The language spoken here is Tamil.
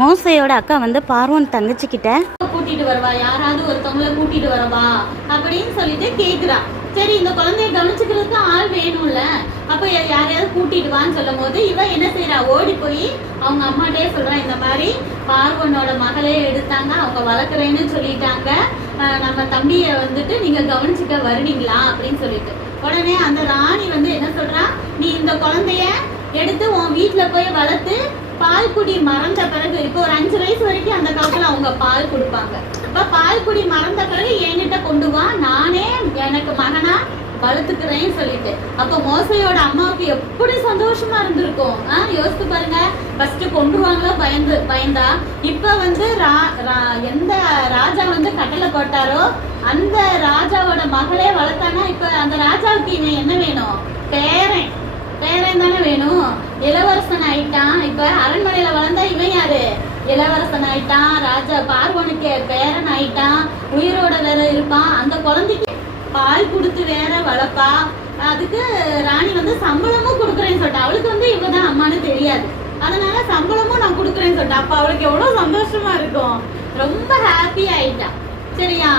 மோசையோட அக்கா வந்து பார்வன் தங்கச்சிக்கிட்ட கூட்டிட்டு வருவா, யாராவது ஒருத்தவங்கள கூட்டிட்டு வரவா அப்படின்னு சொல்லிட்டு கேக்குறா. சரி, இந்த குழந்தைய கவனிச்சுக்கிறதுக்கு ஆள் வேணும்ல, அப்ப யாரையாவது கூட்டிட்டு வான்னு சொல்லும் போது இவ என்ன செய்யறா, ஓடி போய் அவங்க அம்மாட்டே சொல்றா, இந்த மாதிரி பார்வனோட மகளே எடுத்தாங்க, அவங்க வளர்க்குறேன்னு சொல்லிட்டாங்க, நம்ம தம்பிய வந்துட்டு நீங்க கவனிச்சுக்க வருவீங்களா அப்படின்னு சொல்லிட்டு. உடனே அந்த ராணி வந்து என்ன சொல்றா, நீ இந்த குழந்தைய எடுத்து உன் வீட்டுல போய் வளர்த்து பால் குடி மறந்த பிறகு, இப்போ ஒரு 5 வயசு வரைக்கும் அந்த காலத்துல அவங்க பால் கொடுப்பாங்க, அப்ப பால் குடி மறந்த பிறகு என்கிட்ட கொண்டு வா, நானே எனக்கு மகனா வளர்த்துக்கிறேன்னு சொல்லிட்டு. அப்ப மோசையோட அம்மாவுக்கு எப்படி சந்தோஷமா இருந்திருக்கும். யோசித்து பாருங்க. ஃபர்ஸ்ட் கொண்டுருவாங்களோ பயந்தா, இப்ப வந்து எந்த ராஜா வந்து கட்டளை போட்டாரோ அந்த ராஜாவோட மகளே வளர்த்தானா, இப்ப அந்த ராஜாவுக்கு இவன் என்ன வேணும், பேரன் தானே வேணும். இளவரசன் ஆயிட்டான். இப்ப அரண்மனையில வளர்ந்தா இவன் யாரு, இளவரசன் ஆயிட்டான், ராஜா பார்வனுக்கு பேரன் ஆயிட்டான், உயிரோட வேற இருப்பான். அந்த குழந்தைக்கு பால் கொடுத்து வேற வளர்ப்பா. அதுக்கு ராணி வந்து சம்பளமும் கொடுக்குறேன்னு சொல்லிட்டா. அவளுக்கு வந்து இவதான் அம்மானு தெரியாது, அதனால சம்பளமும் நான் கொடுக்குறேன்னு சொல்லிட்டா. அப்ப அவளுக்கு எவ்வளவு சந்தோஷமா இருக்கும், ரொம்ப ஹாப்பி ஆயிட்டா. சரியா?